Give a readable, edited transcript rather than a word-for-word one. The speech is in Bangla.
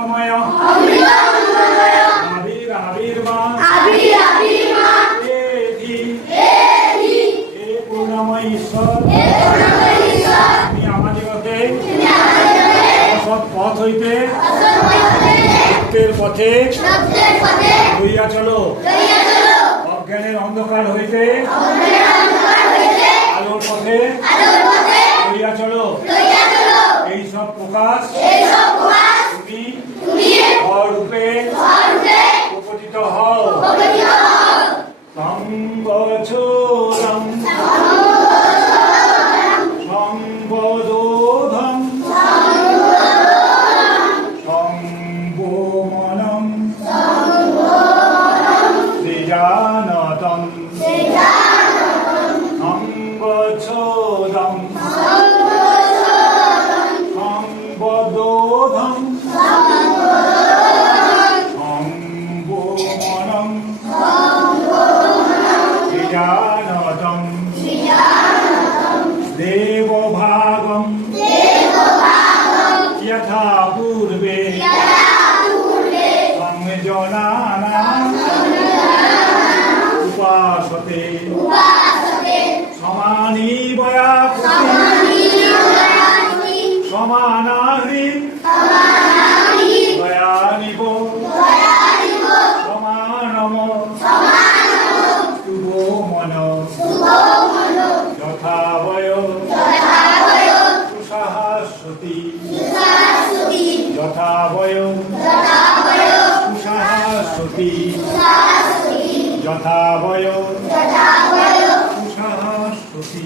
অঙ্গময় আবির আবির্বাণ এ করুণাময় ঈশ্বর তুমি আমাদিগকে অসৎ পথ হইতে সত্যের পথে লইয়া চলো, অজ্ঞানের অন্ধকার হইতে আলোর পথে লইয়া চলো। এই সব প্রকাশ তুমি রূপে উপস্থিত হও। সংবৎসরং সংবদোধং সংবোমনং সৃজানতং সংবৎসরং সংবদোধং সংবোমনং সৃজানতং দেবভাগং যথা পূর্বে সংযোজনানাং উপাসতে সমানীবয়া সমানাহৃ দয়ানিব সমানম শুভমন যথাবয় সুসাহস্রতি যথাবয় সুসাহস্রতি যথাবয় সুসাহস্রতি